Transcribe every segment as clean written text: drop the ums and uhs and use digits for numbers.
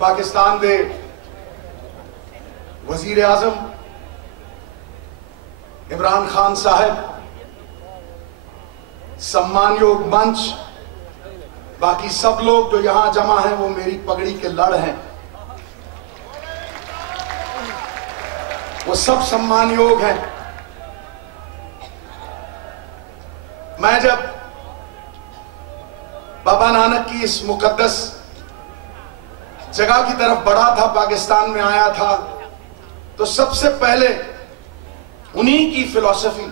पाकिस्तान दे वजीर आजम इमरान खान साहब, सम्मानयोग मंच, बाकी सब लोग जो यहां जमा हैं वो मेरी पगड़ी के लड़ हैं, वो सब सम्मान योग हैं। मैं जब बाबा नानक की इस मुकद्दस जगह की तरफ बढ़ा था, पाकिस्तान में आया था, तो सबसे पहले उन्हीं की फिलॉसफी,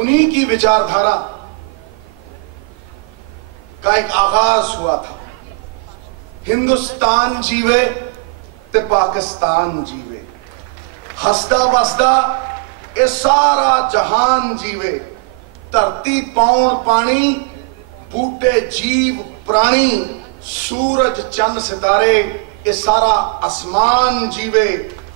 उन्हीं की विचारधारा का एक आगाज हुआ था। हिंदुस्तान जीवे ते पाकिस्तान जीवे, हसदा वसदा ये सारा जहान जीवे, धरती पौन पानी बूटे जीव प्राणी, सूरज चंद सितारे ये सारा आसमान जीवे,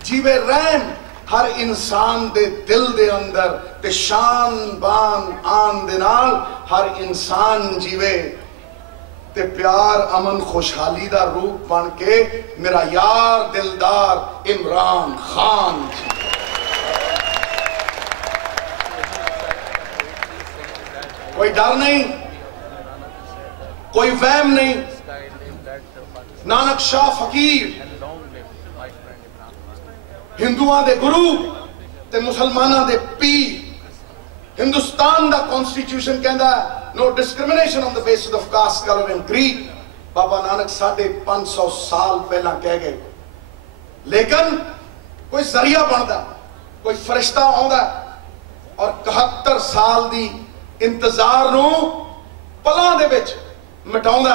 जीवे रहम हर इंसान दे दिल दे अंदर, ते शान बान आन दे नाल हर इंसान जीवे, ते प्यार अमन खुशहाली दा रूप बन के मेरा यार दिलदार इमरान खान जी। कोई डर नहीं, कोई वहम नहीं। नानक शाह फकीर हिंदुआं दे गुरु ते मुसलमानां दे पीर। हिंदुस्तान दा कॉन्स्टिट्यूशन कहंदा no discrimination on the basis of caste, colour and creed. Baba Nanak 550 साल पहला कह गए, लेकिन कोई जरिया बनता, कोई फरिश्ता आउंदा और 71 साल दी इंतजार नू पलां दे विच मिटाउंदा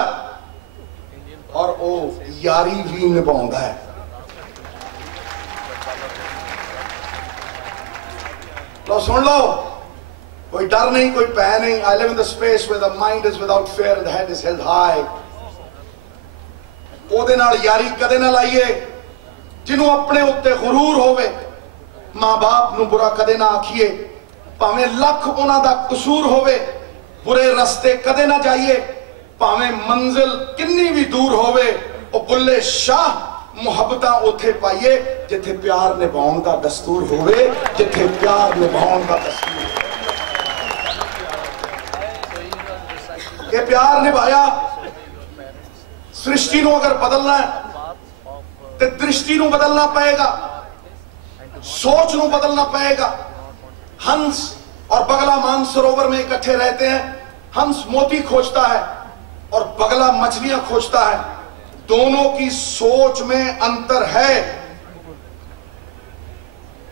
और वो यारी भी निभाउंदा है। लो सुन लो, कोई डर नहीं, कोई भय नहीं। I live in the space where the mind is without fear and the head is held high। ओदे नाल यारी कदे ना लाइए जिन्हों अपने उत्ते गुरूर होवे। मां बाप नू बुरा कदे ना आखिए, भावें लख उन्हां दा कसूर होवे। बुरे रस्ते कदे ना जाइए, भावें मंजिल किन्नी भी दूर होवे। ओ बुल्ले शाह मुहब्बतां उथे पाइए जिथे प्यार निभाउण दा दस्तूर होवे, जिथे प्यार निभाउण दा दस्तूर। ये प्यार निभाया, सृष्टि नू अगर बदलना है तो दृष्टि नू बदलना पड़ेगा, सोच नू बदलना पड़ेगा। हंस और बगला मानसरोवर में इकट्ठे रहते हैं। हंस मोती खोजता है और बगला मछलियां खोजता है। दोनों की सोच में अंतर है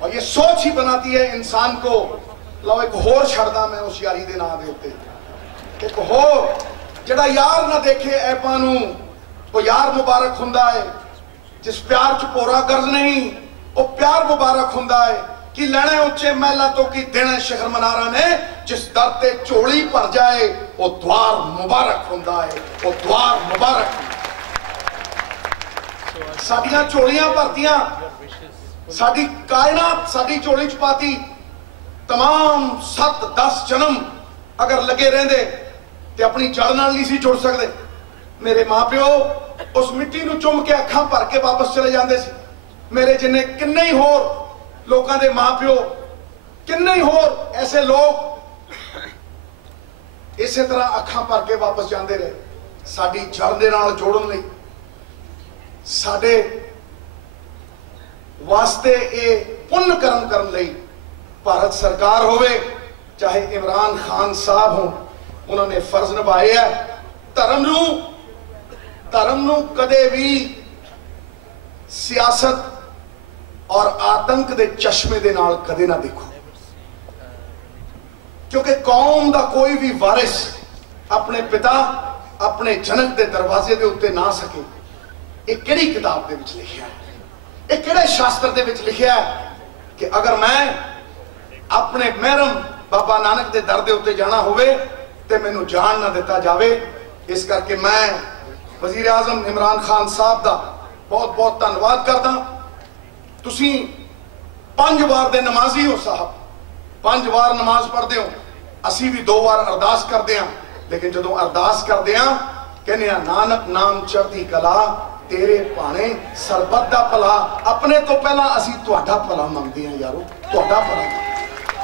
और ये सोच ही बनाती है इंसान को। लो एक होर छड़दा मैं उस यारी दे नाम दे उत्ते, एक होर जड़ा यार ना देखे ऐपां नू, वो यार मुबारक हुंदा है। जिस प्यार च पोरा गर्ज नहीं, वो प्यार मुबारक हुंदा है। कि लैने उच्चे महला तो की देने शिखर मनारा ने, जिस दर ते झोली भर जाए वो द्वार मुबारक हुंदा है, वो द्वार मुबारक। साडियां झोलियां भरतियां, साडी कायनात साडी झोली च पाती। तमाम 7-10 जन्म अगर लगे रहंदे ते अपनी जड़ नाल नहीं सी जुड़ सकदे। मेरे मां प्यो उस मिट्टी नू चुम के अखां भर के वापस चले जांदे सी। मेरे जिन्ने किन्ने ही होर लोगों के मां प्यो, किन्ने ही होर ऐसे लोग इसे तरह अखां भर के वापस जाते रहे। साडी जड़ दे नाल जोड़न लई, साडे वास्ते ये पुण्य कर्म करन लई भारत सरकार होवे चाहे इमरान खान साहब हो, उन्होंने फर्ज निभाए है। धर्म नू कदे भी सियासत और आतंक दे चश्मे दे नाल कदे ना देखो, क्योंकि कौम दा कोई भी वारिस अपने पिता अपने जनक दे दरवाजे दे उत्ते ना सके। एक केड़ी किताब दे विच लिखिया है, एक केड़े शास्त्र दे विच लिखिया है कि अगर मैं अपने महरम बाबा नानक दे दर दे उत्ते जाना होवे ते मैनू जान ना दिता जावे। इस करके मैं वजीर आजम इमरान खान साहब दा बहुत बहुत धन्नवाद करदा। तुसी 5 वार दे नमाजी हो साहब, 5 वार नमाज पढ़ते हो। असी भी 2 वार अरदास करते हैं, लेकिन जो अरदास करते हैं कहने नानक नाम चढ़ती कला तेरे भाणे सरबत दा भला, अपने तो पहला असी तुहाडा भला मंगदे हां यारो, तुहाडा भला।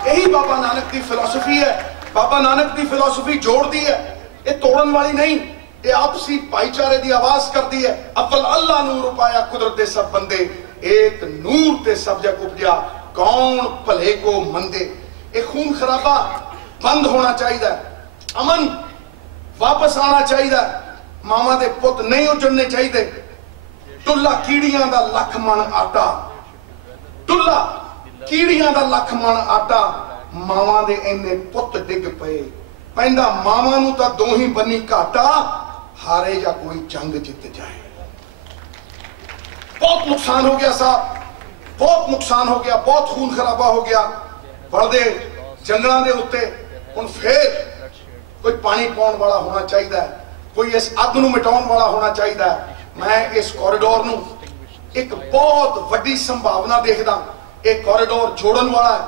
यही बाबा नानक की फिलोसफी है। बाबा नानक की फिलोसफी जोड़ती है, ये तोड़न वाली नहीं, ये आपसी भाईचारे की आवाज करती है। अव्वल अल्लाह नूर पाया कुदरत दे सब बंदे, एक नूर ते सब जग उपजा, कौन भले को मंदे। ये खून खराबा बंद होना चाहिए, अमन वापस आना चाहिए, मामा दे पुत नहीं उजड़ने चाहिए। टुल्ला कीड़ियां दा लख मन आटा, टुल्ला कीड़ियां दा लख मन आटा, मावा दे इन्ने पुत डिग पे, पैंदा मावा नू तां दो ही बनी घाटा, हारे या कोई जंग जित जाए। बहुत नुकसान हो गया साहब, बहुत नुकसान हो गया, बहुत खून खराबा हो गया बढ़दे जंगलों के उत्ते। हुण फिर कोई पानी पाउण वाला होना चाहिए, कोई इस अग नू मिटाउण वाला होना चाहिए। मैं इस कॉरिडोर नू एक बहुत वड्डी संभावना देखदा। ये कॉरिडोर जोड़न वाला है,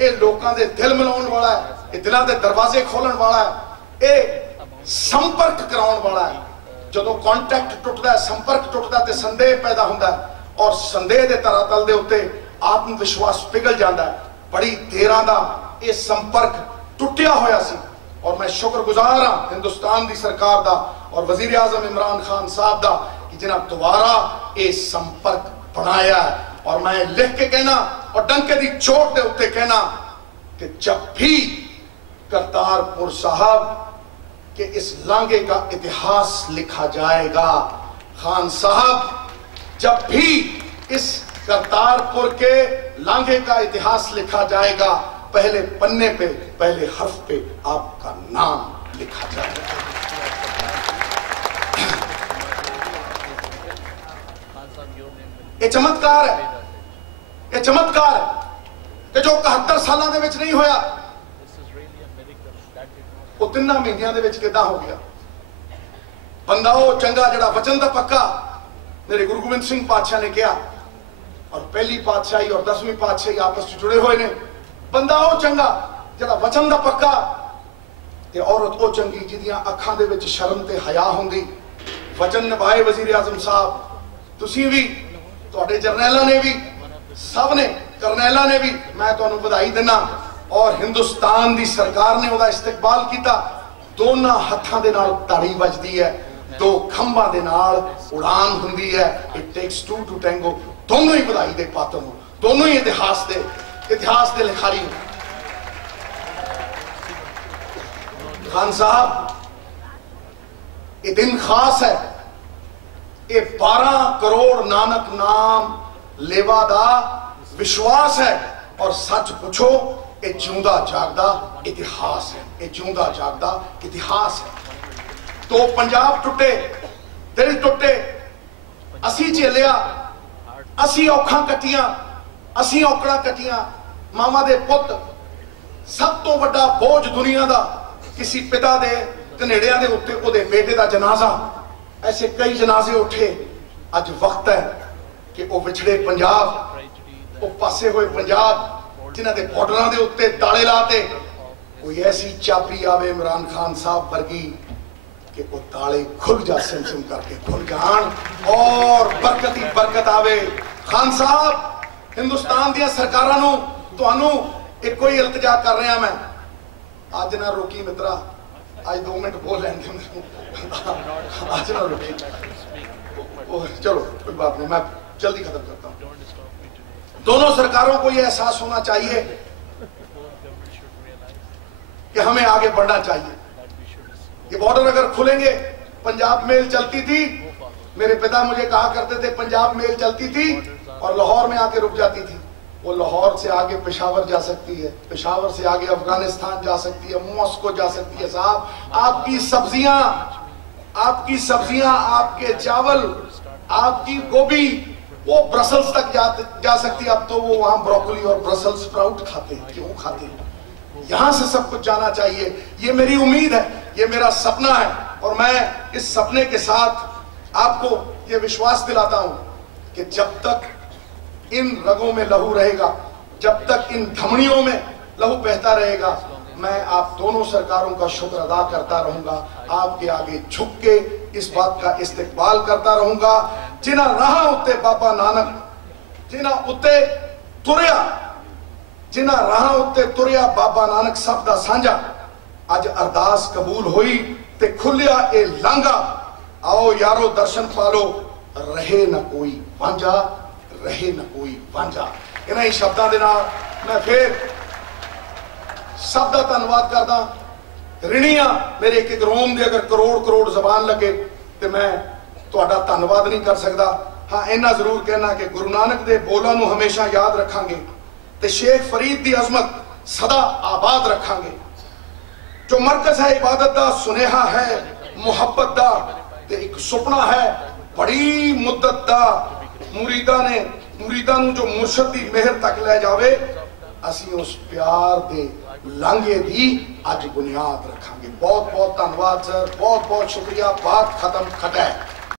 ये लोगों के दिल मिलाउण वाला है, ये दिलों के दरवाजे खोलण वाला है, ये संपर्क कराउण वाला है। जदों कॉन्टैक्ट टुटदा है, संपर्क टुटदा ते संदेह पैदा हुंदा है, और संदेह के तरातल के उत्ते आत्मविश्वास पिघल जाता है। बड़ी देरां दा ये संपर्क टुटिया होया सी, और मैं शुक्रगुजार हाँ हिंदुस्तान की सरकार दा और वजीर आजम इमरान खान साहब दा कि जिन्हें दोबारा ये संपर्क बनाया है। और मैं लिख के कहना और डंके की चोट के उत्ते कहना कि जब भी करतारपुर साहब के इस लांघे का इतिहास लिखा जाएगा, खान साहब जब भी इस करतारपुर के लांघे का इतिहास लिखा जाएगा, पहले पन्ने पे, पहले हर्फ पे आपका नाम लिखा जाएगा। ये चमत्कार है, ये चमत्कार है कि जो 71 सालों के विच नहीं होया, वो 3 महीनों के विच किदां हो गया। बंदा वो चंगा जिहड़ा वचन दा पक्का, मेरे गुरु गोबिंद सिंह पातशाह ने कहा, और पहली पातशाही और 10वीं पातशाही आपस में जुड़े हुए ने। बंदा वो चंगा जिहड़ा वचन दा पक्का, ते औरत वो चंगी जिहदियां अखां दे विच शर्म ते हया हुंदी। वचन निभाए वजीर आजम साहब, तुसीं भी, तुहाडे जरनैलां ने भी, सब ने, करनैलां ने भी, मैं तुहानूं बधाई दिना। और हिंदुस्तान की सरकार ने उसका इस्तकबाल किया। दोनों हाथों के नाल ताड़ी बजती है, दो खंभा दे नाल उड़ान हुंदी है। It takes two to tango. दोनों ही बधाई दे पात्र हो, दोनों ही इतिहास के लिखारी हो। खान साहब, ये दिन खास है, ये 12 करोड़ नानक नाम लेवा दा विश्वास है। और सच पूछो, ये जिंदा जागदा इतिहास है, ये जिंदा जागदा इतिहास है। तो पंजाब टुटे, दिल टुटे, असी झेलिया, असी औखां कटियां, असी औकड़ां कटियां। मामा दे पुत, सब तो वड्डा बोझ दुनिया दा किसी पिता दे कनेड़ियां दे उत्ते ओदे बेटे दा जनाजा। ऐसे कई जनाजे उठे। अज वक्त है कि वो विछड़े पंजाब, वो पासे हुए पंजाब, जिन्हां दे बॉर्डरां दे उत्ते ताले लाते, कोई ऐसी चाबी आवे इमरान खान साहब वर्गी कि वो ताले खुल जा, सिम सिम करके खुल जान, और बरकत ही बरकत आवे। खान साहब, हिंदुस्तान दी सरकारां नूं तुहानूं एक कोई इल्तिजा कर रहा मैं, अज ना रोकी मित्रा, आज 2 मिनट बोल लैन दे, आज ना रोकी। चलो कोई बात नहीं, मैं जल्दी खत्म करता हूं। दोनों सरकारों को यह एहसास होना चाहिए कि हमें आगे बढ़ना चाहिए। ये बॉर्डर अगर खुलेंगे, पंजाब मेल चलती थी, मेरे पिता मुझे कहा करते थे पंजाब मेल चलती थी और लाहौर में आके रुक जाती थी। वो लाहौर से आगे पेशावर जा सकती है, पेशावर से आगे अफगानिस्तान जा सकती है, मॉस्को जा सकती है। साहब, आपकी सब्जियां, आपके चावल, आपकी गोभी वो ब्रसल्स तक जा सकती है। अब तो वो वहां ब्रोकली और ब्रसल्स स्प्राउट खाते हैं। क्यों खाते हैं? यहां से सब कुछ जाना चाहिए। ये मेरी उम्मीद है, ये मेरा सपना है, और मैं इस सपने के साथ आपको ये विश्वास दिलाता हूं कि जब तक इन रगों में लहू रहेगा, जब तक इन धमनियों में लहू बहता रहेगा, मैं आप दोनों सरकारों का शुक्र अदा करता रहूंगा, आपके आगे झुक के इस बात का इस्तकबाल करता रहूंगा। जिन्हां राहां उत्ते बाबा नानक जिन्हां उत्ते तुरिया जिन्हां राहां उत्ते तुरिया बाबा नानक सब दा सांझा। अज अरदास कबूल हुई ते खुलिया ए लांघा। आओ यारो दर्शन पालो, रहे न कोई वांझा, रहे न कोई वांझा। इन्हां ही शब्दां दे नाल मैं फिर सब दा धन्नवाद करदा। ऋणिया मेरे एक एक रोम दे अगर करोड़ करोड़ जबान लगे तो मैं तुहाडा धन्नवाद नहीं कर सकता। हाँ, इन्ना जरूर कहना कि गुरु नानक दे बोलों नूं हमेशा याद रखांगे ते शेख फरीद दी अजमत सदा आबाद रखांगे। जो मरकज है इबादत दा, सुनेहा है मुहब्बत दा, ते एक सुपना है बड़ी मुद्दत दा। मुरीदा नूं जो मुर्शद दी मेहर तक ले जावे, असीं उस प्यार दे लांघे दी अज बुनियाद रखांगे। बहुत बहुत धन्यवाद सर, बहुत बहुत शुक्रिया। बात खत्म खटा है।